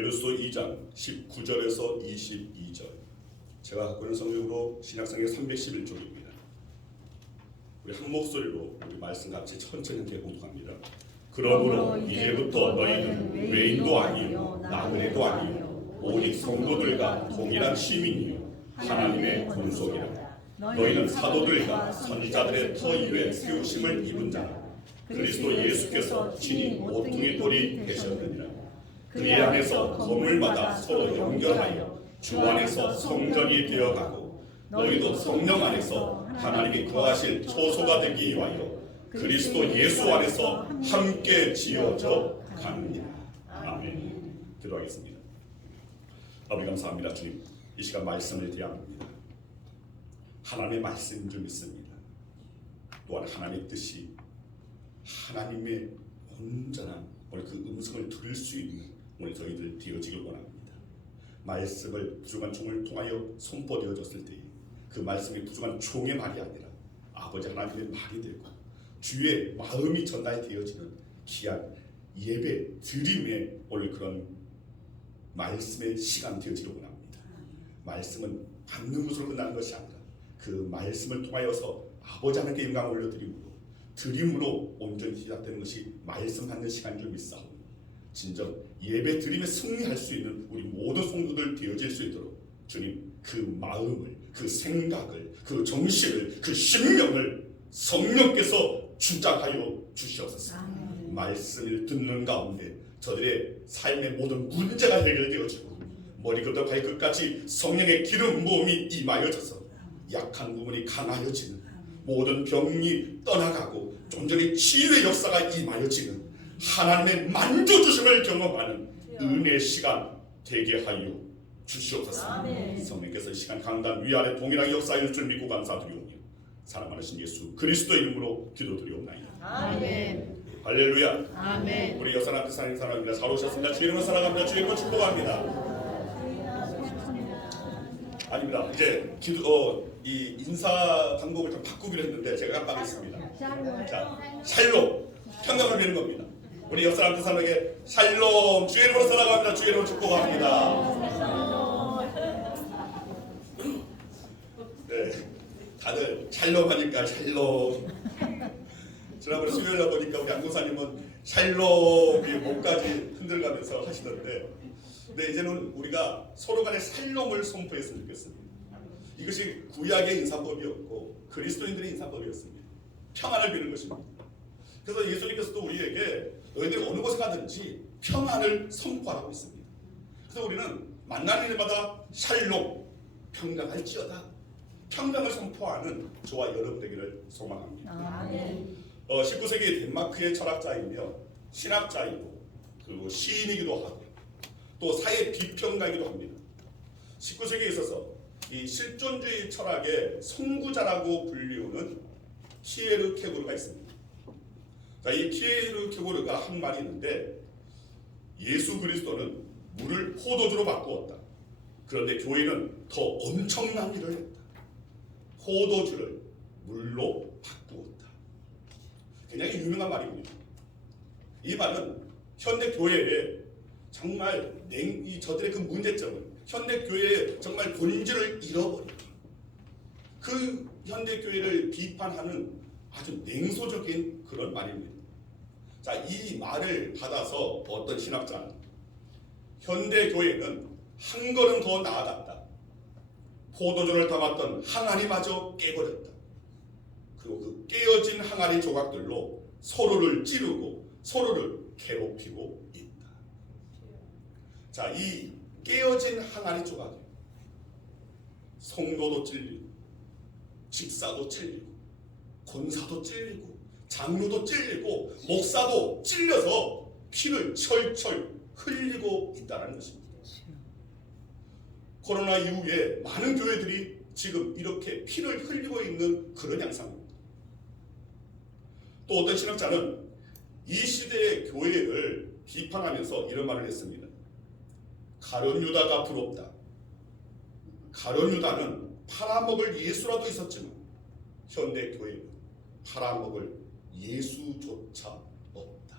베드로서 2장 19절에서 22절. 제가 갖고 있는 성경으로 신약성경 311쪽입니다. 우리 한 목소리로 우리 말씀 같이 천천히 함께 공독합니다. 그러므로 이제부터 너희는 외인도 아니요 나그네도 아니요 오직 성도들과 동일한 시민이요 하나님의 권속이라. 너희는 사도들과 선지자들의 터 위에 세우심을 입은 자라. 그리스도 예수께서 친히 모퉁이 돌이 되셨느니라. 그의 안에서 건물마다 서로 연결하여 주 안에서 성전이 되어가고 너희도 성령 안에서 하나님이 거하실 초소가 되기 위하여 그리스도 예수 안에서 함께 지어져 가느니라. 아멘. 기도하겠습니다. 아버지 감사합니다. 주님, 이 시간 말씀을 대합니다. 하나님의 말씀인 줄 믿습니다. 또한 하나님의 뜻이 하나님의 온전한 오늘 그 음성을 들을 수 있는 오늘 저희들 되어지길 원합니다. 말씀을 부족한 종을 통하여 선포되어졌을 때 그 말씀이 부족한 종의 말이 아니라 아버지 하나님의 말이 되고 주의 마음이 전달되어지는 귀한 예배 드림의 오늘 그런 말씀의 시간 되어지길 원합니다. 말씀은 받는 것으로 끝나는 것이 아니라 그 말씀을 통하여서 아버지 하나님께 영광을 올려드림으로 드림으로 온전히 시작되는 것이 말씀 받는 시간인 줄 믿사오니 진정 예배 드림에 승리할 수 있는 우리 모든 성도들 되어질 수 있도록 주님 그 마음을, 그 생각을, 그 정신을, 그 심령을 성령께서 주장하여 주시옵소서. 말씀을 듣는 가운데 저들의 삶의 모든 문제가 해결되어지고 머리부터 발끝까지 성령의 기름 부음이 임하여져서 약한 부분이 강하여지는 모든 병이 떠나가고 좀 전에 치유의 역사가 임하여지는 하나님의 만져주심을 경험하는 은혜의 시간 되게 하여 주시옵소서. 성령께서 이 시간 강단 위아래 동일하게 역사할 줄 믿고 감사드리오니 사랑하신 예수 그리스도의 이름으로 기도드리옵나이다. 아멘. 할렐루야. 아멘. 우리 여사람 뜻하는 사람입니다. 잘 오셨습니다. 주의 이름으로 사랑합니다. 주의 이름으로 축복합니다. 아닙니다. 이제 이 인사 방법을 좀 바꾸기로 했는데 제가 깜빡했습니다. 자, 샬롬 평강을 비는 겁니다. 우리 옆사람 그 사람에게 샬롬 주의 이름으로 살아갑니다. 주의 이름으로 축복합니다. 네, 다들 샬롬 하니까 샬롬. 지난번에 수요일에 보니까 우리 안고사님은 샬롬이 목까지 흔들가면서 하시던데, 근데 이제는 우리가 서로 간에 샬롬을 선포했으면 좋겠습니다. 이것이 구약의 인사법이었고 그리스도인들의 인사법이었습니다. 평안을 비는 것입니다. 그래서 예수님께서도 우리에게 너희들이 어느 곳에 가든지 평안을 선포하라고 있습니다. 그래서 우리는 만나는 일마다 샬롬, 평강할지어다, 평강을 선포하는 저와 여러분 되기를 소망합니다. 19세기 덴마크의 철학자이며 신학자이고 그리고 시인이기도 하고 또 사회 비평가이기도 합니다. 19세기에 있어서 이 실존주의 철학의 선구자라고 불리우는 키에르케고르가 있습니다. 자, 이 키에르케고르가 한 말이 있는데 예수 그리스도는 물을 포도주로 바꾸었다. 그런데 교회는 더 엄청난 일을 했다. 포도주를 물로 바꾸었다. 굉장히 유명한 말입니다. 이 말은 현대 교회에 정말 저들의 그 문제점을, 현대 교회의 정말 본질을 잃어버린 그 현대 교회를 비판하는 아주 냉소적인 그런 말입니다. 자, 이 말을 받아서 어떤 신학자는 현대 교회는 한 걸음 더 나아갔다. 포도주를 담았던 항아리마저 깨버렸다. 그리고 그 깨어진 항아리 조각들로 서로를 찌르고 서로를 괴롭히고 있다. 자, 이 깨어진 항아리 조각이 성도도 찔리고 집사도 찔리고 권사도 찔리고 장로도 찔리고 목사도 찔려서 피를 철철 흘리고 있다는 것입니다. 코로나 이후에 많은 교회들이 지금 이렇게 피를 흘리고 있는 그런 양상입니다. 또 어떤 신학자는 이 시대의 교회를 비판하면서 이런 말을 했습니다. 가룟 유다가 부럽다. 가룟 유다는 팔아먹을 예수라도 있었지만 현대 교회는 팔아먹을 예수조차 없다.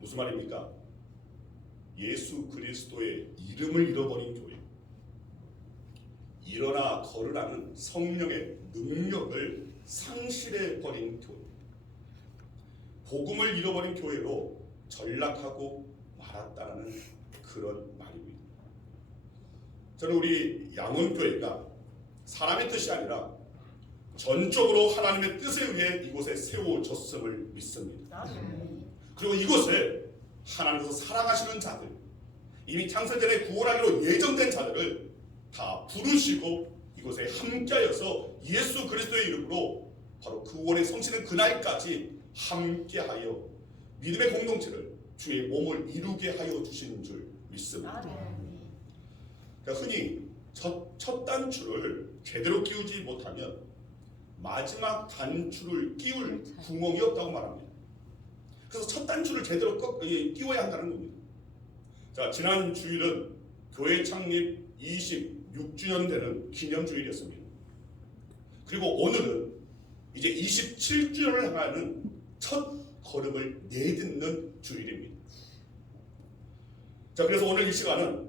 무슨 말입니까? 예수 그리스도의 이름을 잃어버린 교회, 일어나 걸으라는 성령의 능력을 상실해버린 교회, 복음을 잃어버린 교회로 전락하고 말았다는 그런 말입니다. 저는 우리 양원교회가 사람의 뜻이 아니라 전적으로 하나님의 뜻에 의해 이곳에 세워졌음을 믿습니다. 그리고 이곳에 하나님께서 사랑하시는 자들, 이미 창세전에 구원하기로 예정된 자들을 다 부르시고 이곳에 함께하여서 예수 그리스도의 이름으로 바로 구원의 성취는 그날까지 함께하여 믿음의 공동체를 주의 몸을 이루게 하여 주신 줄 믿습니다. 그러니까 흔히 첫 단추를 제대로 끼우지 못하면 마지막 단추를 끼울 구멍이 없다고 말합니다. 그래서 첫 단추를 제대로 끼워야 한다는 겁니다. 자, 지난 주일은 교회 창립 26주년 되는 기념주일이었습니다. 그리고 오늘은 이제 27주년을 향하는 첫 걸음을 내딛는 주일입니다. 자, 그래서 오늘 이 시간은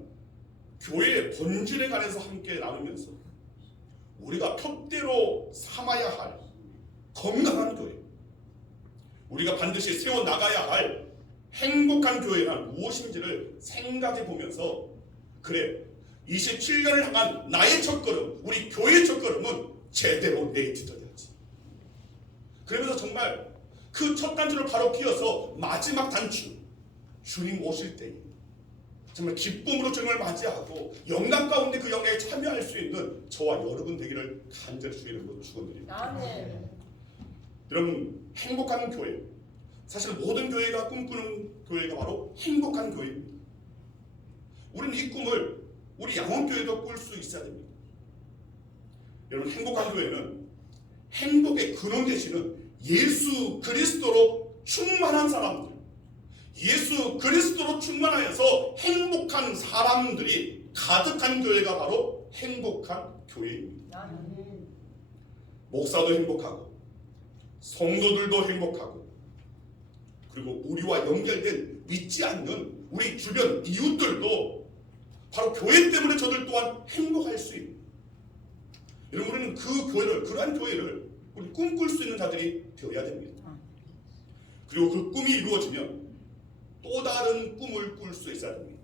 교회의 본질에 관해서 함께 나누면서 우리가 표대로 삼아야 할 건강한 교회, 우리가 반드시 세워나가야 할 행복한 교회란 무엇인지를 생각해 보면서, 그래, 27년을 향한 나의 첫걸음, 우리 교회의 첫걸음은 제대로 내딛어야지. 그러면서 정말 그 첫 단추를 바로 끼워서 마지막 단추, 주님 오실 때에 정말 기쁨으로 주님을 맞이하고 영광 가운데 그 영광에 참여할 수 있는 저와 여러분 되기를 간절히 주의 이름으로 축원드립니다. 여러분, 행복한 교회, 사실 모든 교회가 꿈꾸는 교회가 바로 행복한 교회입니다. 우리는 이 꿈을 우리 양원교회도 꿀 수 있어야 됩니다. 여러분, 행복한 교회는 행복의 근원 되시는 예수 그리스도로 충만한 사람들, 예수 그리스도로 충만하여서 행복한 사람들이 가득한 교회가 바로 행복한 교회입니다. 목사도 행복하고 성도들도 행복하고, 그리고 우리와 연결된 믿지 않는 우리 주변 이웃들도 바로 교회 때문에 저들 또한 행복할 수 있는, 여러분, 우리는 그 교회를, 그러한 교회를 우리 꿈꿀 수 있는 자들이 되어야 됩니다. 그리고 그 꿈이 이루어지면 또 다른 꿈을 꿀 수 있어야 됩니다.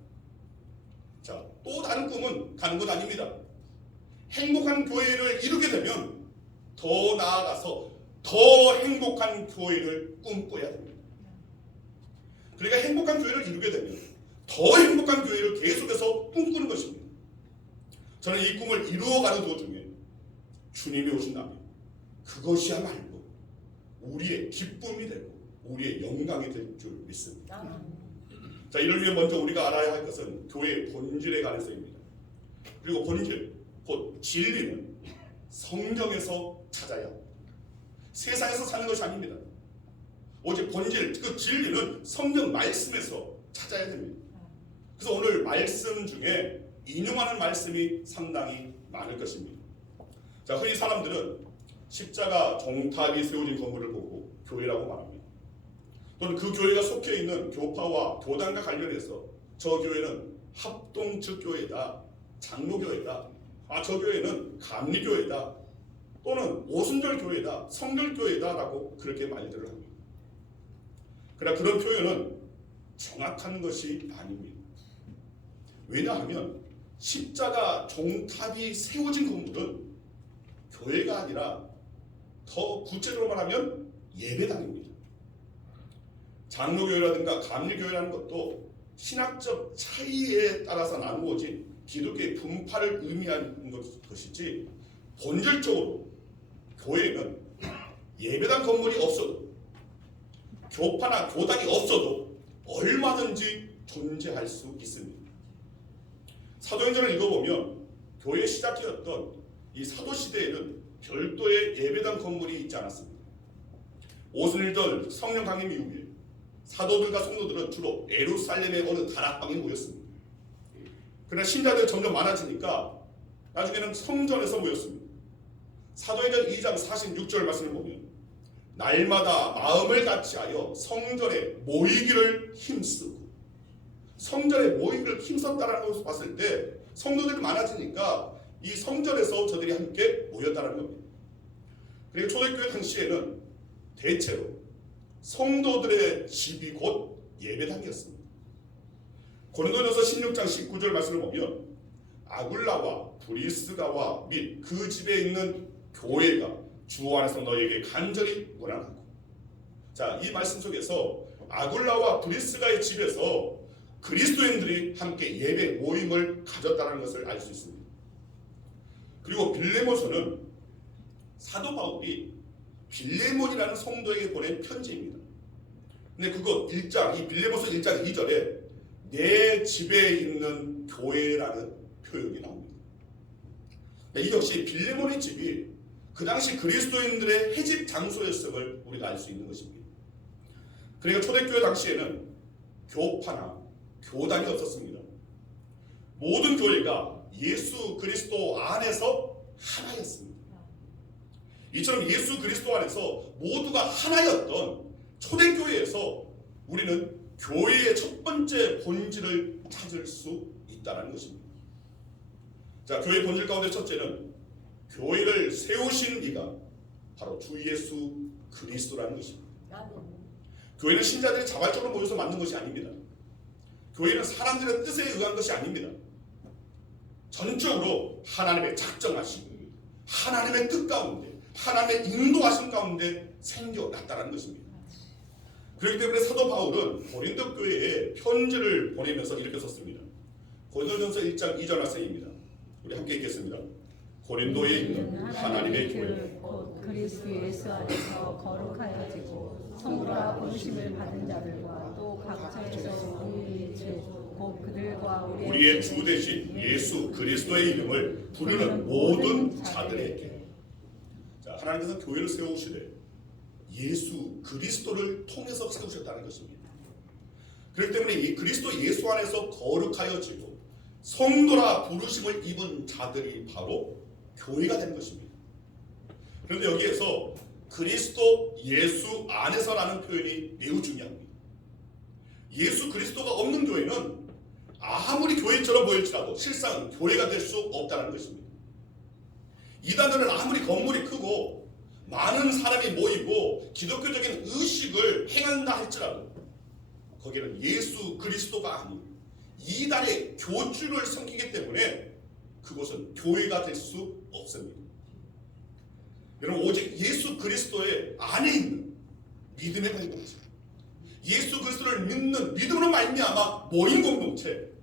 자, 또 다른 꿈은 가는 것 아닙니다. 행복한 교회를 이루게 되면 더 나아가서 더 행복한 교회를 꿈꿔야 됩니다. 그러니까 행복한 교회를 이루게 되면 더 행복한 교회를 계속해서 꿈꾸는 것입니다. 저는 이 꿈을 이루어가는 도중에 주님이 오신다면 그것이야말로 우리의 기쁨이 되고 우리의 영광이 될 줄 믿습니다. 자, 이를 위해 먼저 우리가 알아야 할 것은 교회의 본질에 관해서입니다. 그리고 본질, 곧 진리는 성경에서 찾아야 합니다. 세상에서 사는 것이 아닙니다. 오직 본질, 그 진리는 성경 말씀에서 찾아야 됩니다. 그래서 오늘 말씀 중에 인용하는 말씀이 상당히 많을 것입니다. 자, 흔히 사람들은 십자가 종탑이 세워진 건물을 보고 교회라고 말합니다. 또는 그 교회가 속해 있는 교파와 교단과 관련해서 저 교회는 합동측교회다, 장로교회다, 저 교회는 감리교회다, 또는 오순절교회다, 성결교회다라고 그렇게 말들을 합니다. 그러나 그런 표현은 정확한 것이 아닙니다. 왜냐하면 십자가 종탑이 세워진 건물은 교회가 아니라 더 구체적으로 말하면 예배당입니다. 장로교회라든가 감리교회라는 것도 신학적 차이에 따라서 나누어진 기독교의 분파를 의미하는 것이지, 본질적으로 교회는 예배당 건물이 없어도, 교파나 교당이 없어도 얼마든지 존재할 수 있습니다. 사도행전을 읽어보면 교회의 시작이었던 이 사도시대에는 별도의 예배당 건물이 있지 않았습니다. 오순일절 성령 강림 이후에 사도들과 성도들은 주로 예루살렘의 어느 다락방에 모였습니다. 그러나 신자들이 점점 많아지니까 나중에는 성전에서 모였습니다. 사도행전 2장 46절 말씀을 보면 날마다 마음을 같이하여 성전에 모이기를 힘쓰고 성전의 모임을 힘썼다라는 것을 봤을 때 성도들이 많아지니까 이 성전에서 저들이 함께 모였다는 겁니다. 그리고 초대교회 당시에는 대체로 성도들의 집이 곧 예배당이었습니다. 고린도전서 16장 19절 말씀을 보면 아굴라와 브리스가와 및 그 집에 있는 교회가 주 안에서 너희에게 간절히 원하고. 자, 이 말씀 속에서 아굴라와 브리스가의 집에서 그리스도인들이 함께 예배 모임을 가졌다는 것을 알 수 있습니다. 그리고 빌레몬서는 사도 바울이 빌레몬이라는 성도에게 보낸 편지입니다. 근데 그거 이 빌레몬서 1장 2절에 내 집에 있는 교회라는 표현이 나옵니다. 이 역시 빌레몬의 집이 그 당시 그리스도인들의 회집 장소였음을 우리가 알 수 있는 것입니다. 그러니까 초대교회 당시에는 교파나 교단이 없었습니다. 모든 교회가 예수 그리스도 안에서 하나였습니다. 이처럼 예수 그리스도 안에서 모두가 하나였던 초대교회에서 우리는 교회의 첫 번째 본질을 찾을 수 있다는 것입니다. 자, 교회의 본질 가운데 첫째는 교회를 세우신 이가 바로 주 예수 그리스도라는 것입니다. 교회는 신자들이 자발적으로 모여서 만든 것이 아닙니다. 교회는 사람들의 뜻에 의한 것이 아닙니다. 전적으로 하나님의 작정하시고 하나님의 뜻 가운데 하나님의 인도하심 가운데 생겨났다는 것입니다. 그렇기 때문에 사도 바울은 고린도 교회에 편지를 보내면서 이렇게 썼습니다. 고린도전서 1장 2절 말씀입니다. 우리 함께 읽겠습니다. 고린도에 있는 하나님의 교회 곧 그리스도 예수 안에서 거룩하여지고 성도라 부르심을 받은 자들과 또 각처에서 우리의 주 곧 그들과 우리의 주 대신 예수 그리스도의 이름을 부르는 모든 자들에게. 자, 하나님께서 교회를 세우시되 예수 그리스도를 통해서 세우셨다는 것입니다. 그렇기 때문에 이 그리스도 예수 안에서 거룩하여지고 성도라 부르심을 입은 자들이 바로 교회가 된 것입니다. 그런데 여기에서 그리스도 예수 안에서라는 표현이 매우 중요합니다. 예수 그리스도가 없는 교회는 아무리 교회처럼 보일지라도 실상 교회가 될 수 없다는 것입니다. 이단들은 아무리 건물이 크고 많은 사람이 모이고 기독교적인 의식을 행한다 할지라도 거기는 예수 그리스도가 아닌 이단의 교주를 섬기기 때문에 그곳은 교회가 될 수 없습니다. 여러분, 오직 예수 그리스도의 안에 있는 믿음의 공동체, 예수 그리스도를 믿는 믿음으로 말미암아 모인 공동체,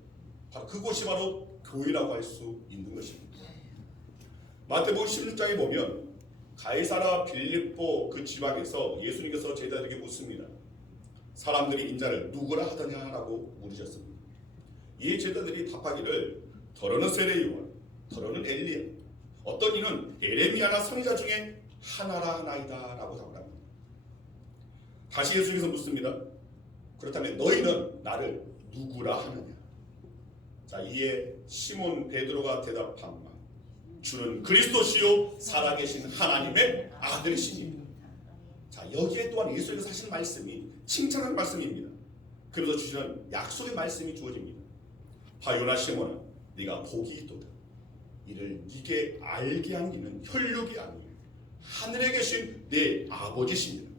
바로 그곳이 바로 교회라고 할 수 있는 것입니다. 마태복음 16장에 보면 가이사라 빌립보 그 지방에서 예수님께서 제자들에게 묻습니다. 사람들이 인자를 누구라 하더냐라고 물으셨습니다. 이 제자들이 답하기를 더러는 세례 요한, 더러는 엘리야, 어떤 이는 에레미야나 선지자 중에 하나라 하나이다 라고 답을 합니다. 다시 예수님께서 묻습니다. 그렇다면 너희는 나를 누구라 하느냐? 자, 이에 시몬 베드로가 대답함마 주는 그리스도시요 살아계신 하나님의 아들이시니. 자, 여기에 또한 예수님께서 하신 말씀이 칭찬하는 말씀입니다. 그래서 주시는 약속의 말씀이 주어집니다. 바요나 시몬아 네가 복이 있도다. 이를 네게 알게 한 이는 혈육이 아니요 하늘에 계신 내 아버지시니라.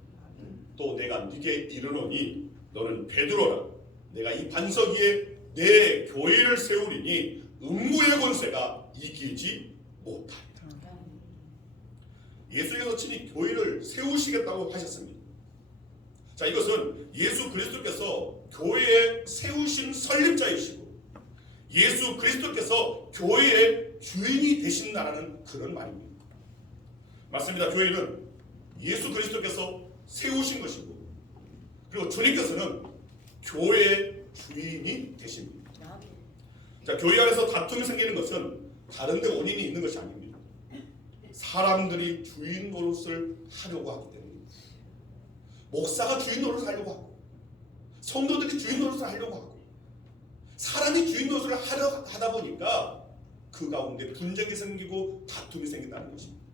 또 내가 네게 이르노니 너는 베드로라. 내가 이 반석 위에 내 교회를 세우리니 음부의 권세가 이기지 못하리라. 예수께서 친히 교회를 세우시겠다고 하셨습니다. 자, 이것은 예수 그리스도께서 교회에 세우신 설립자이시고 예수 그리스도께서 교회의 주인이 되신다는 그런 말입니다. 맞습니다. 교회는 예수 그리스도께서 세우신 것이고 그리고 주님께서는 교회의 주인이 되십니다. 자, 교회 안에서 다툼이 생기는 것은 다른 데 원인이 있는 것이 아닙니다. 사람들이 주인 노릇을 하려고 하기 때문입니다. 목사가 주인 노릇을 하려고 하고 성도들이 주인 노릇을 하려고 하고 사람이 주인 노릇을 하다 보니까 그 가운데 분쟁이 생기고 다툼이 생긴다는 것입니다.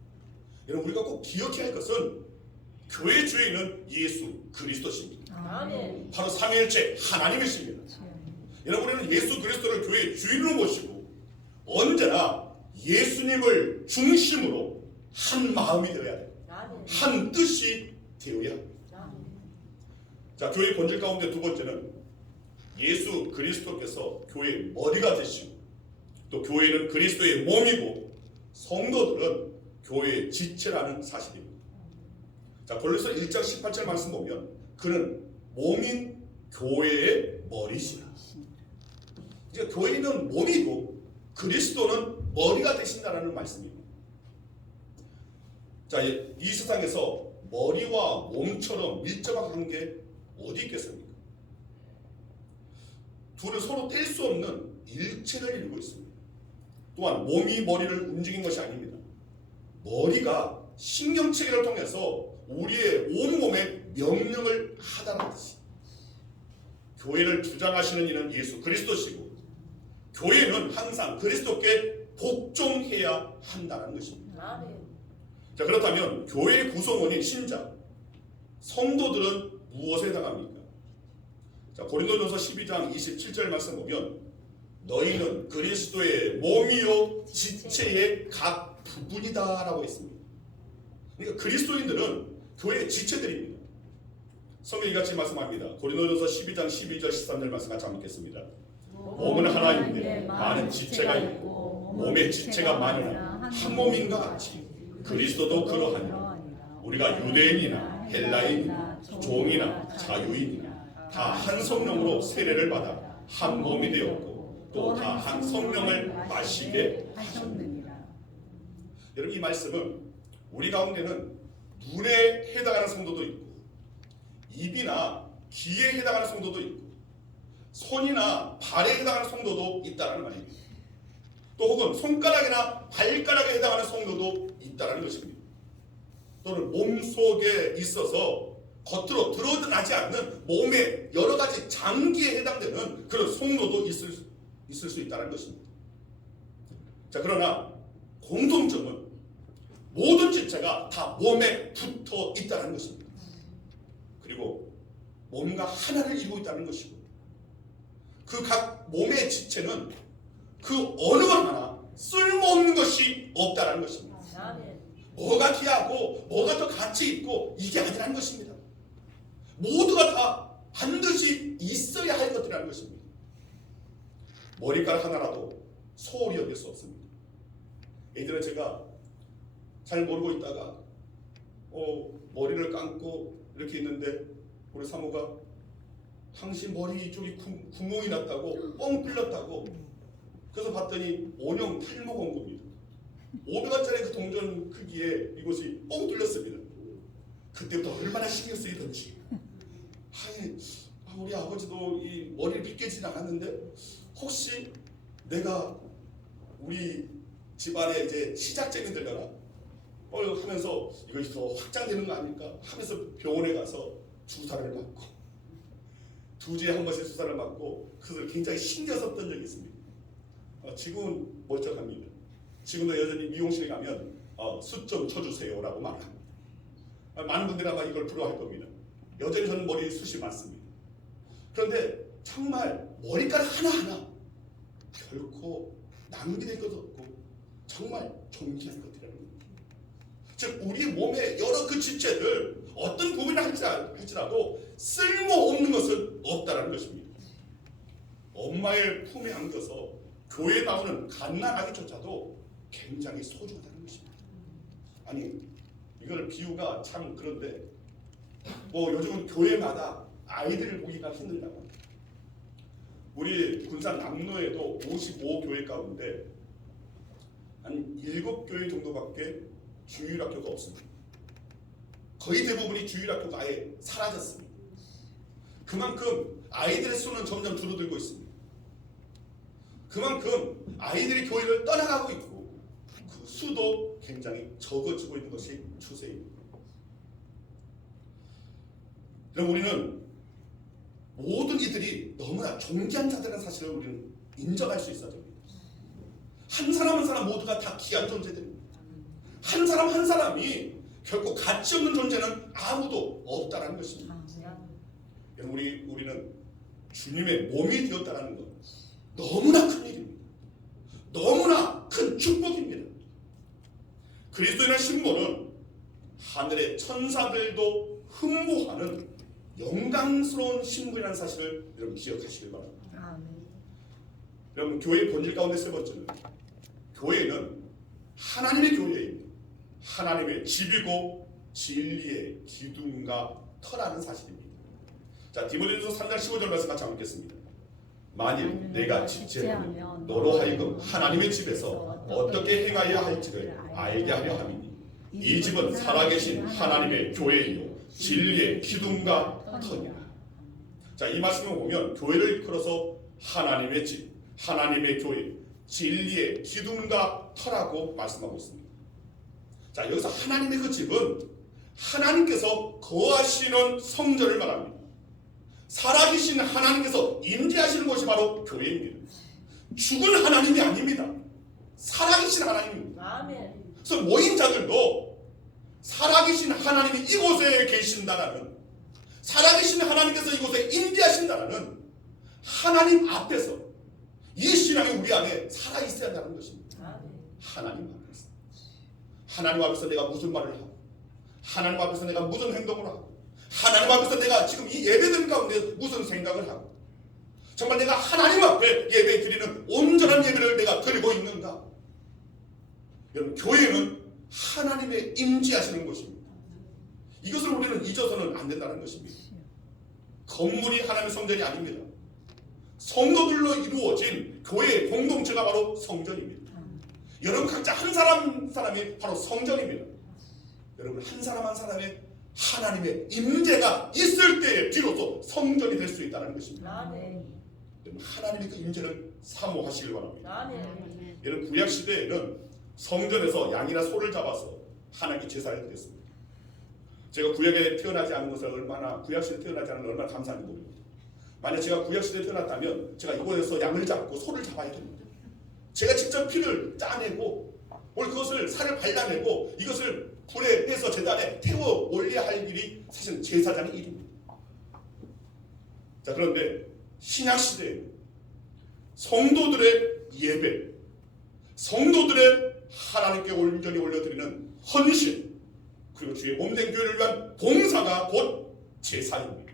여러분, 우리가 꼭 기억해야 할 것은 교회의 주인은 예수 그리스도십니다. 아멘. 바로 삼위일체 하나님이십니다. 여러분, 우리는 예수 그리스도를 교회의 주인으로 모시고 언제나 예수님을 중심으로 한 마음이 되어야 돼요. 한 뜻이 되어야 합니다. 자, 교회의 본질 가운데 두 번째는 예수 그리스도께서 교회의 머리가 되시고 또 교회는 그리스도의 몸이고 성도들은 교회의 지체라는 사실입니다. 자, 골로새 1장 18절 말씀 보면 그는 몸인 교회의 머리시라. 이제 교회는 몸이고 그리스도는 머리가 되신다는 말씀입니다. 자, 이 세상에서 머리와 몸처럼 밀접한 게 어디 있겠습니까? 둘은 서로 뗄 수 없는 일체를 이루고 있습니다. 또한 몸이 머리를 움직인 것이 아닙니다. 머리가 신경체계를 통해서 우리의 온몸에 명령을 하다는 뜻이. 교회를 주장하시는 이는 예수 그리스도시고 교회는 항상 그리스도께 복종해야 한다는 것입니다. 자, 그렇다면 교회의 구성원인 신자, 성도들은 무엇에 해당합니까? 자, 고린도전서 12장 27절 말씀 보면 너희는 그리스도의 몸이요 지체의 각 부분이다 라고 했습니다. 그러니까 그리스도인들은 교회의 지체들입니다. 성경이 같이 말씀합니다. 고린도전서 12장 12절 13절 말씀 같이 한번 읽겠습니다. 몸은 하나인데 많은 지체가 있고 몸의 지체가 많으나 한 몸인가 같이 그리스도도 그러하니라. 우리가 유대인이나 헬라인이나 종이나 자유인이나 다 한 성령으로 세례를 받아 한 몸이 되었고 또 다 한 성령을 마시게 하셨느니라. 여러분, 이 말씀은 우리 가운데는 눈에 해당하는 성도도 있고 입이나 귀에 해당하는 성도도 있고 손이나 발에 해당하는 성도도 있다는 말입니다. 또 혹은 손가락이나 발가락에 해당하는 성도도 있다는 것입니다. 또는 몸속에 있어서 겉으로 드러나지 않는 몸의 여러 가지 장기에 해당되는 그런 성도도 있을 수 있다는 것입니다. 자, 그러나 공통점은 모든 지체가 다 몸에 붙어 있다는 것입니다. 그리고 몸과 하나를 이루고 있다는 것이고 그 각 몸의 지체는 그 어느 하나 쓸모없는 것이 없다는 것입니다. 뭐가 귀하고 뭐가 더 가치 있고 이게 아니라는 것입니다. 모두가 다 반드시 있어야 할 것들이라는 것입니다. 머리카락 하나라도 소홀히 여길 수 없습니다. 예전에 제가 잘 모르고 있다가 머리를 감고 이렇게 있는데 우리 사모가 당신 머리 쪽이 구멍이 났다고 뻥 뚫렸다고. 그래서 봤더니 원형 탈모 공급입니다. 500원짜리 그 동전 크기에 이곳이 뻥 뚫렸습니다. 그때부터 얼마나 신경 쓰이던지. 아니, 우리 아버지도 이 머리를 빗겨지지 않았는데 혹시 내가 우리 집안에 이제 시작점이 되려나 하면서 이것이 더 확장되는 거 아닐까 하면서 병원에 가서 주사를 맞고 2주에 한 번씩 주사를 맞고 그것을 굉장히 신경 썼던 적이 있습니다. 지금은 멀쩡합니다. 지금도 여전히 미용실에 가면 숯 좀 쳐주세요 라고 말합니다. 많은 분들이 아마 이걸 부러워할 겁니다. 여전히 저는 머리에 숱이 많습니다. 그런데 정말 머리카락 하나하나 결코 낭비될 것도 없고 정말 존귀한 것들이라는 겁니다. 즉 우리 몸의 여러 그 지체들 어떤 부분을 할지라도 쓸모없는 것은 없다는 것입니다. 엄마의 품에 안겨서 교회에 나오는 갓난아기조차도 굉장히 소중하다는 것입니다. 아니, 이걸 비유가 참 그런데 요즘은 교회마다 아이들을 보기가 힘들다고 합니다. 우리 군산 남로에도 55교회 가운데 한 7교회 정도밖에 주일학교가 없습니다. 거의 대부분이 주일학교가 아예 사라졌습니다. 그만큼 아이들의 수는 점점 줄어들고 있습니다. 그만큼 아이들이 교회를 떠나가고 있고 그 수도 굉장히 적어지고 있는 것이 추세입니다. 그럼 우리는 모든 이들이 너무나 존귀한 자들이라는 사실을 우리는 인정할 수 있어야 됩니다. 한 사람 한 사람 모두가 다 귀한 존재들입니다. 한 사람 한 사람이 결코 가치 없는 존재는 아무도 없다는 것입니다. 우리는 주님의 몸이 되었다는 것, 너무나 큰 일입니다. 너무나 큰 축복입니다. 그리스도인의 신분은 하늘의 천사들도 흠모하는 영광스러운 신분이라는 사실을 여러분 기억하시길 바랍니다. 아멘. 여러분, 교회의 본질 가운데 세 번째는, 교회는 하나님의 교회입니다. 하나님의 집이고 진리의 기둥과 터라는 사실입니다. 자, 디모데전서 3장 15절 말씀 같이 한번 읽겠습니다. 만일 내가 지체하면 너로 하여금 하나님의 집에서 어떻게 행하여야 할지를 알게 하려 함이니 이 집은 살아계신 하나님의 교회이요 진리의 기둥과 터니라. 자, 이 말씀을 보면 교회를 이끌어서 하나님의 집, 하나님의 교회, 진리의 기둥과 터라고 말씀하고 있습니다. 자, 여기서 하나님의 그 집은 하나님께서 거하시는 성전을 말합니다. 살아계신 하나님께서 임재하시는 곳이 바로 교회입니다. 죽은 하나님이 아닙니다. 살아계신 하나님입니다. 아멘. 그래서 모인 자들도 살아계신 하나님이 이곳에 계신다라는, 살아계신 하나님께서 이곳에 임재하신다라는 하나님 앞에서 이 신앙이 우리 안에 살아있어야 한다는 것입니다. 아멘. 하나님 앞에서, 하나님 앞에서 내가 무슨 말을 하고, 하나님 앞에서 내가 무슨 행동을 하고, 하나님 앞에서 내가 지금 이 예배드린 가운데 무슨 생각을 하고, 정말 내가 하나님 앞에 예배 드리는 온전한 예배를 내가 드리고 있는가. 여러분, 교회는 하나님의 임재하시는 곳입니다. 이것을 우리는 잊어서는 안 된다는 것입니다. 건물이 하나님의 성전이 아닙니다. 성도들로 이루어진 교회의 공동체가 바로 성전입니다. 여러분 각자 한 사람이 바로 성전입니다. 여러분 한 사람 한 사람의 하나님의 임재가 있을 때에 비로소 성전이 될 수 있다는 것입니다. 아멘. 여러분 하나님의 그 임재를 사모하시길 바랍니다. 아멘. 여러분 구약 시대에는 성전에서 양이나 소를 잡아서 하나님께 제사를 드렸습니다. 제가 구약에 태어나지 않은 것을 얼마나, 구약 시대에 태어나지 않은 걸 얼마나 감사한지 모릅니다. 만약 제가 구약 시대에 태어났다면 제가 이곳에서 양을 잡고 소를 잡아야 됩니다. 제가 직접 피를 짜내고 오늘 그것을 살을 발라내고 이것을 불에 해서 제단에 태워 올려야 할 일이 사실 제사장의 일입니다. 자, 그런데 신약 시대에 성도들의 예배, 성도들의 하나님께 온전히 올려드리는 헌신, 그리고 주의 몸된 교회를 위한 봉사가 곧 제사입니다.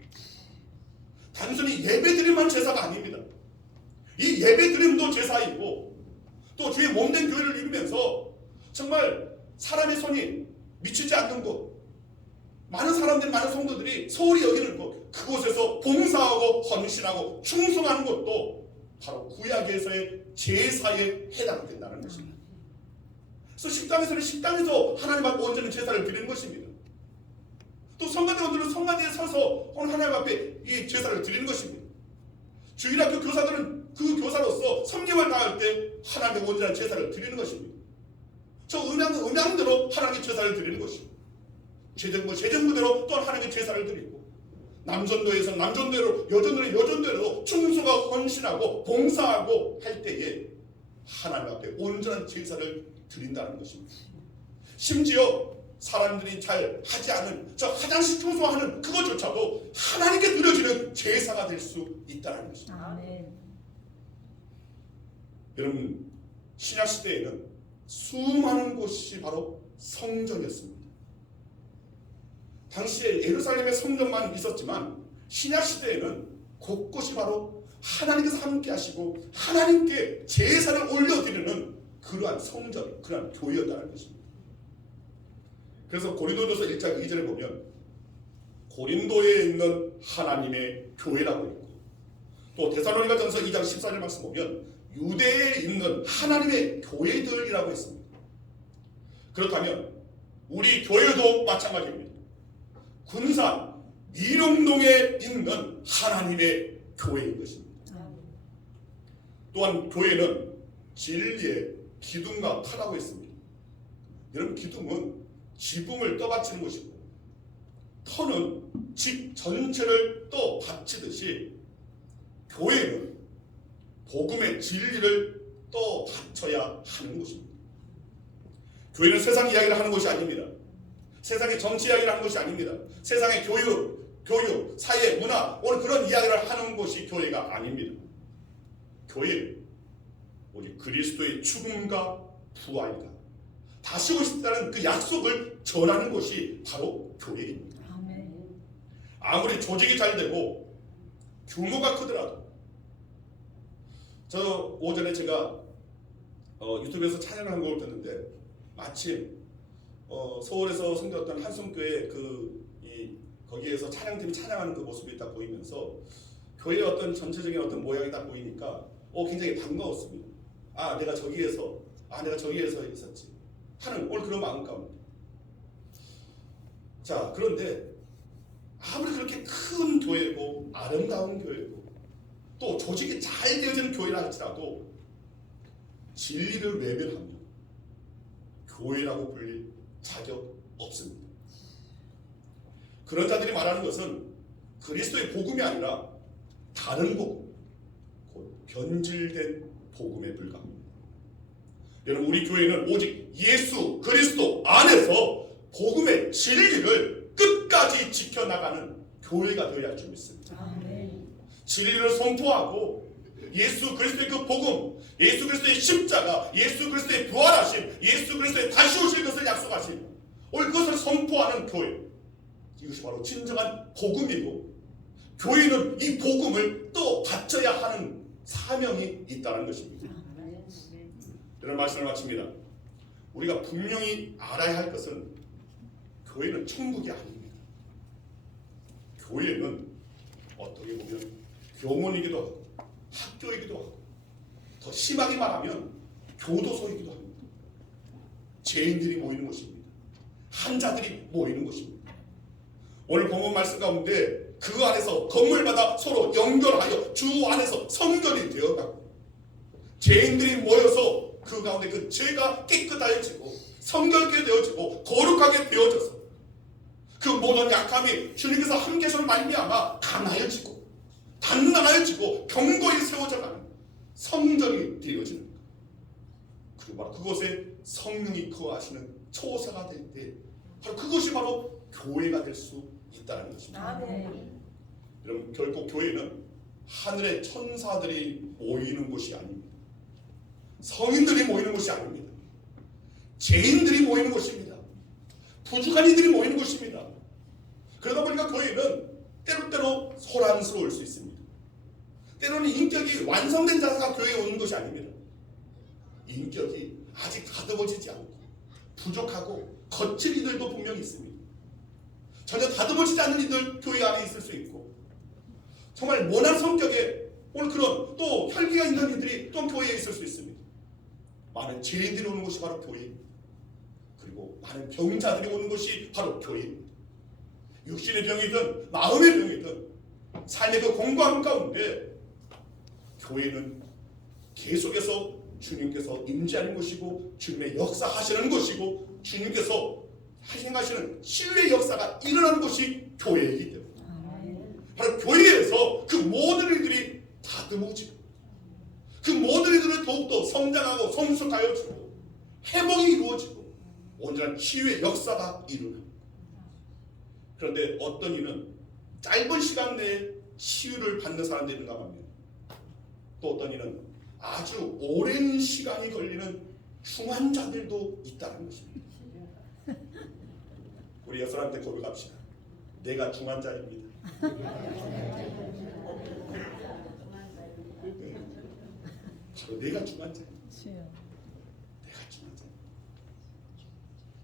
단순히 예배드림만 제사가 아닙니다. 이 예배드림도 제사이고 또 주의 몸된 교회를 이루면서 정말 사람의 손이 미치지 않는 곳, 많은 사람들, 많은 성도들이 소홀히 여기는 곳, 그곳에서 봉사하고 헌신하고 충성하는 것도 바로 구약에서의 제사에 해당된다는 것입니다. 그래서 식당에서는 식당에서 하나님 앞에 온전히 제사를 드리는 것입니다. 또 성가대원들은 성가대에 서서 하나님 앞에 이 제사를 드리는 것입니다. 주일학교 교사들은 그 교사로서 섬김을 다할 때 하나님의 온전한 제사를 드리는 것입니다. 저 음양대로 하나님께 제사를 드리는 것입니다. 제정부대로 또 하나님께 제사를 드리고, 남전도에서 남전대로, 여전도는 여전대로 충성하고 헌신하고 봉사하고 할 때에 하나님 앞에 온전한 제사를 드린다는 것입니다. 심지어 사람들이 잘 하지 않은 저 화장실 청소하는 그것조차도 하나님께 드려지는 제사가 될 수 있다는 것입니다. 아멘. 여러분, 신약 시대에는 수많은 곳이 바로 성전이었습니다. 당시에 예루살렘의 성전만 있었지만 신약 시대에는 곳곳이 바로 하나님께서 함께 하시고 하나님께 제사를 올려드리는 그러한 성전, 그러한 교회였다는 것입니다. 그래서 고린도전서 1장 2절을 보면 고린도에 있는 하나님의 교회라고 있고, 또 데살로니가전서 2장 14절 말씀 보면 유대에 있는 하나님의 교회들이라고 했습니다. 그렇다면 우리 교회도 마찬가지입니다. 군산 미령동에 있는 하나님의 교회인 것입니다. 또한 교회는 진리의 기둥과 터라고 했습니다. 여러분, 기둥은 지붕을 떠받치는 것이고 터는 집 전체를 떠받치듯이 교회는 복음의 진리를 떠받쳐야 하는 것입니다. 교회는 세상 이야기를 하는 것이 아닙니다. 세상의 정치 이야기를 하는 것이 아닙니다. 세상의 교육, 교육, 사회, 문화, 오늘 그런 이야기를 하는 곳이 교회가 아닙니다. 교회는 우리 그리스도의 죽음과 부활과 다시 오시다는 그 약속을 전하는 곳이 바로 교회입니다. 아멘. 아무리 조직이 잘 되고 규모가 크더라도, 저 오전에 제가 유튜브에서 찬양을 한 곡을 듣는데 마침 서울에서 섬겼던 한송교회 거기에서 찬양팀이 찬양하는 그 모습이 딱 보이면서 교회의 어떤 전체적인 어떤 모양이 딱 보이니까 굉장히 반가웠습니다. 내가 저기에서 있었지 하는 오늘 그런 마음 가운데. 자, 그런데 아무리 그렇게 큰 교회고 아름다운 교회고 또 조직이 잘 되어지는 교회라 할지라도 진리를 외면하면 교회라고 불릴 자격 없습니다. 그런 자들이 말하는 것은 그리스도의 복음이 아니라 다른 복음, 곧 변질된 복음에 불과합니다. 여러분, 우리 교회는 오직 예수 그리스도 안에서 복음의 진리를 끝까지 지켜나가는 교회가 되어야 할 줄 믿습니다. 아멘. 진리를 선포하고 예수 그리스도의 그 복음, 예수 그리스도의 십자가, 예수 그리스도의 부활하심, 예수 그리스도의 다시 오실 것을 약속하심, 오늘 그것을 선포하는 교회, 이것이 바로 진정한 복음이고, 교회는 이 복음을 또 바쳐야 하는 사명이 있다는 것입니다. 이런 말씀을 마칩니다. 우리가 분명히 알아야 할 것은 교회는 천국이 아닙니다. 교회는 어떻게 보면 교문이기도 하고 학교이기도 하고, 더 심하게 말하면 교도소이기도 합니다. 죄인들이 모이는 곳입니다. 한자들이 모이는 곳입니다. 오늘 본문 말씀 가운데 그 안에서 건물마다 서로 연결하여 주 안에서 성전이 되어가고, 죄인들이 모여서 그 가운데 그 죄가 깨끗하여지고 성결케 되어지고 거룩하게 되어져서 그 모든 약함이 주님께서 함께서로 말미암아 강하여지고 단단하여지고 견고히 세워져가는 성전이 되어지는 것. 그리고 바로 그곳에 성령이 거하시는 초사가 될 때 바로 그것이 바로 교회가 될 수 있다는 것입니다. 아멘. 여러분, 결국 교회는 하늘의 천사들이 모이는 곳이 아닙니다. 성인들이 모이는 곳이 아닙니다. 죄인들이 모이는 곳입니다. 부족한 이들이 모이는 곳입니다. 그러다 보니까 교회는 때로 소란스러울 수 있습니다. 때로는 인격이 완성된 자가 교회에 오는 것이 아닙니다. 인격이 아직 다듬어지지 않고 부족하고 거칠 이들도 분명히 있습니다. 전혀 다듬어지지 않는 이들 교회 안에 있을 수 있고, 정말 모난 성격의 오늘 그런 또 혈기가 있는 이들이 또 교회에 있을 수 있습니다. 많은 죄인들이 오는 곳이 바로 교회입니다. 그리고 많은 병자들이 오는 곳이 바로 교회입니다. 육신의 병이든 마음의 병이든 삶의 그 공고함 가운데 교회는 계속해서 주님께서 임재하는 곳이고 주님의 역사하시는 곳이고 주님께서 행하시는 치유의 역사가 일어나는 곳이 교회이기 때문에 바로 교회에서 그 모든 일들이 다듬어지고 그 모든 일들을 더욱더 성장하고 성숙하여지고 회복이 이루어지고 온전한 치유의 역사가 일어납니다. 그런데 어떤 이는 짧은 시간 내에 치유를 받는 사람들이 있는가 합니다. 또 어떤 이는 아주 오랜 시간이 걸리는 중환자들도 있다는 것입니다. 우리 여러분한테 고백합시다. 내가 중환자입니다. 바로 내가 중환자입니다. 내가 중환자입니다.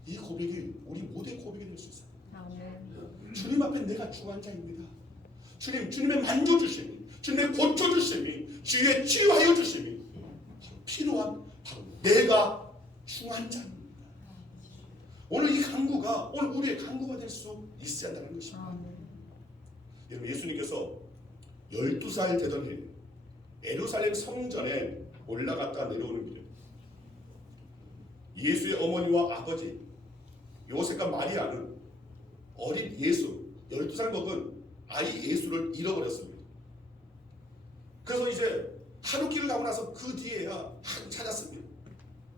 이 고백이 우리 모두의 고백이 될 수 있어요. 아멘. 주님 앞에 내가 중환자입니다. 주님의 만져주심이, 주님의 고쳐주심이, 주의 치유하여 주심이 바로 필요한 바로 내가 중환자입니다. 오늘 이 강구가 오늘 우리의 강구가 될 수 있어야 한다는 것입니다. 여러분, 예수님께서 12살 되던 해 예루살렘 성전에 올라갔다 내려오는 길에 예수의 어머니와 아버지 요셉과 마리아는 어린 예수 12살 먹은 아이 예수를 잃어버렸습니다. 그래서 이제 하루길을 가고 나서 그 뒤에야 찾았습니다.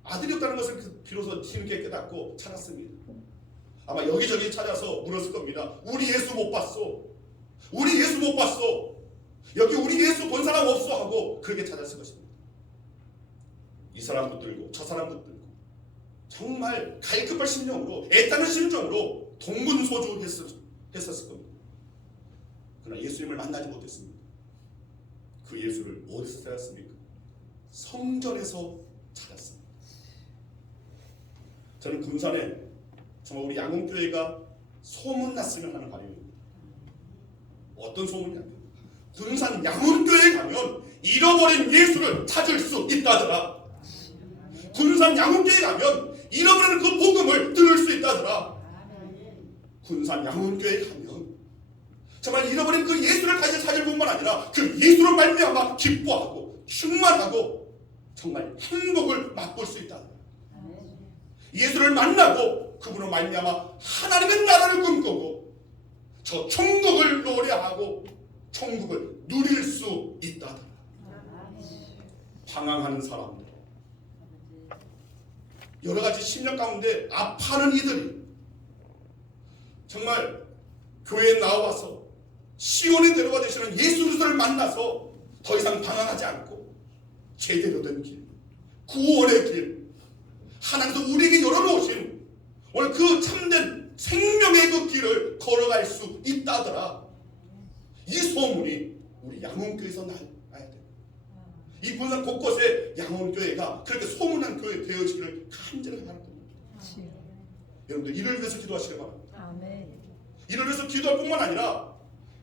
아들이 없다는 것을 비로소 힘있게 깨닫고 찾았습니다. 아마 여기저기 찾아서 물었을 겁니다. 우리 예수 못 봤어. 우리 예수 못 봤어. 여기 우리 예수 본 사람 없어 하고 그렇게 찾았을 것입니다. 이 사람도 들고 저 사람도 들고 정말 갈급한 심령으로 애타는 심정으로 동분소주했었을 겁니다. 그러나 예수님을 만나지 못했습니다. 그 예수를 어디서 찾았습니까? 성전에서 찾았습니다. 저는 군산에 정말 우리 양홍교회가 소문났으면 하는 바람입니다. 어떤 소문이냐면 군산 양홍교회에 가면 잃어버린 예수를 찾을 수 있다더라. 군산 양홍교회에 가면 잃어버린 그 복음을 들을 수 있다더라. 군산 양홍교회에 가면 정말 잃어버린 그 예수를 다시 찾을 뿐만 아니라 그 예수로 말미암아 기뻐하고 충만하고 정말 행복을 맛볼 수 있다. 예수를 만나고 그분으로 말미암아 하나님의 나라를 꿈꾸고 저 천국을 노래하고 천국을 누릴 수 있다. 방황하는 사람들, 여러 가지 심령 가운데 아파하는 이들이 정말 교회에 나와서 시온의 대로가 되시는 예수 그리스도를 만나서 더 이상 방황하지 않고 제대로 된 길, 구원의 길, 하나님께서 우리에게 열어놓으신 오늘 그 참된 생명의 그 길을 걸어갈 수 있다더라. 이 소문이 우리 양홍교회에서 나야 돼. 이 군산 곳곳에 양홍교회가 그렇게 소문난 교회 되어지기를 간절히 하는 겁니다. 여러분들 이를 위해서 기도하시길 바랍니다. 아멘. 이를 위해서 기도할 뿐만 아니라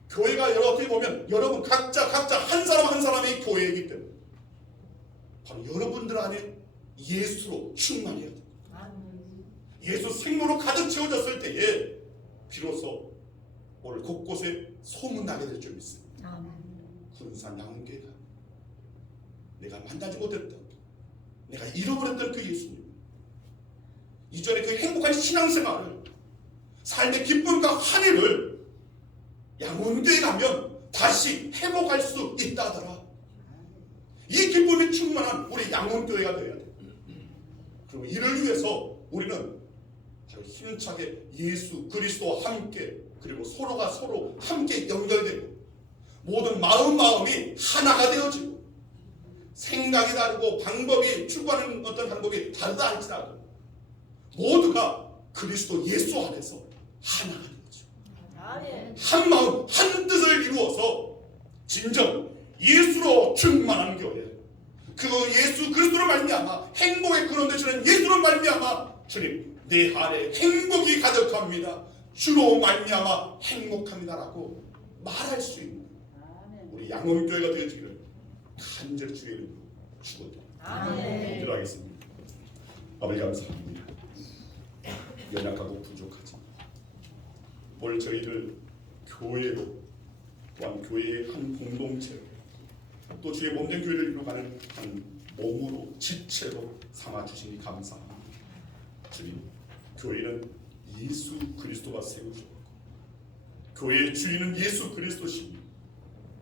교회가 여러 어떻게 보면 여러분 각자 한 사람 한 사람의 교회이기 때문에 바로 여러분들 안에 예수로 충만해야 돼요. 예수 생명으로 가득 채워졌을 때에 비로소 오늘 곳곳에 소문나게 될 줄 믿습니다. 아멘. 군산 양홍교회가 내가 만나지 못했던, 내가 잃어버렸던 그 예수님, 이전에 그 행복한 신앙생활을, 삶의 기쁨과 환희를 양홍교회에 가면 다시 회복할 수 있다더라. 이 기쁨이 충만한 우리 양홍교회가 되어야 돼. 그리고 이를 위해서 우리는 바로 힘차게 예수 그리스도와 함께, 그리고 서로가 서로 함께 연결되고 모든 마음이 하나가 되어지고 생각이 다르고 방법이 추구하는 어떤 방법이 다르다 할지라도 모두가 그리스도 예수 안에서 하나가 되어지고 한 마음 한 뜻을 이루어서 진정 예수로 충만한 교회, 그 예수 그리스도로 말미암아 행복의 근원 되시는 예수로 말미암아 주님 내 안에 행복이 가득합니다, 주로 말미암아 행복합니다라고 말할 수 있는 우리 양홍교회가 되어지기를 간절히 주의 이름으로 축원드립니다. 기도하겠습니다. 아버지 감사합니다. 연약하고 부족하지만 오늘 저희를 교회로, 또한 교회의 한 공동체로, 또 주의 몸된 교회를 이루어가는 한 몸으로, 지체로 삼아주시니 감사합니다. 주님, 교회는 예수 그리스도가 세우셨고 교회의 주인은 예수 그리스도시니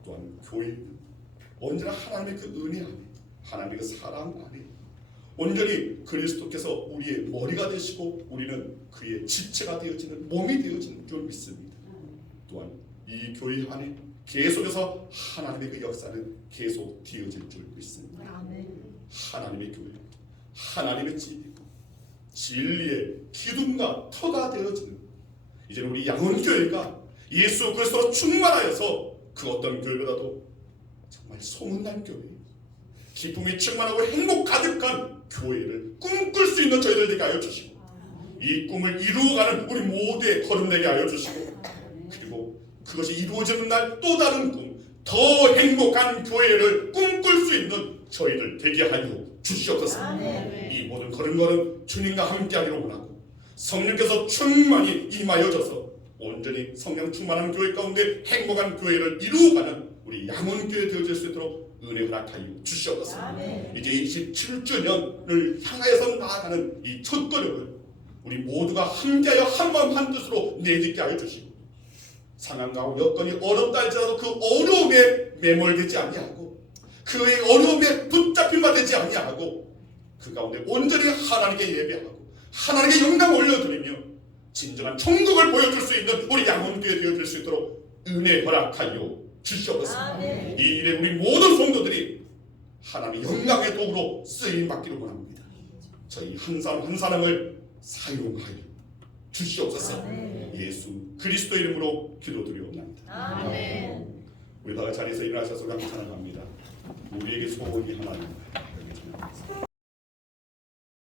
또한 교회는 언제나 하나님의 그 은혜 안에, 하나님의 그 사랑 안에 온전히 그리스도께서 우리의 머리가 되시고 우리는 그의 지체가 되어지는 몸이 되어지는 줄 믿습니다. 또한 이 교회 안에 계속해서 하나님의 그 역사는 계속 되어질 줄 믿습니다. 하나님의 교회, 하나님의 집이고 진리의 기둥과 터가 되어지는 이제 우리 양원교회가 예수 그리스도로 충만하여서 그 어떤 교회보다도 정말 소문난 교회, 기쁨이 충만하고 행복 가득한 교회를 꿈꿀 수 있는 저희들 되게 하여 주시고 이 꿈을 이루어가는 우리 모두의 걸음 되게 하여 주시고 그리고 그것이 이루어지는 날 또 다른 꿈, 더 행복한 교회를 꿈꿀 수 있는 저희들 되게 하여 주시옵소서. 이 모든 걸음걸음 주님과 함께하기를 원하고 성령께서 충만히 임하여져서 온전히 성령 충만한 교회 가운데 행복한 교회를 이루어가는 우리 양원교회 되어질 수 있도록 은혜 허락하여 주시옵소서. 이제 27주년을 향하여서 나아가는 이 첫걸음을 우리 모두가 함께하여 한마음 한뜻으로 내딛게 하여 주시고 상황과 여건이 어렵다 할지라도 그 어려움에 매몰되지 아니하고 그의 어려움에 붙잡힌 바 되지 아니하고 그 가운데 온전히 하나님께 예배하고 하나님께 영광을 올려드리며 진정한 천국을 보여줄 수 있는 우리 양원교회 되어질 수 있도록 은혜 허락하여 주시옵소서. 아멘. 이 일에 우리 모든 성도들이 하나님의 영광의 도구로 쓰임 받기를 원합니다. 저희 한 사람 한 사람을 사용하여 주시옵소서. 아멘. 예수 그리스도 이름으로 기도드리옵나이다. 아멘. 우리 다 자리에서 일어나셔서 우리 함께 찬양합니다. 우리에게 소원이 하나님.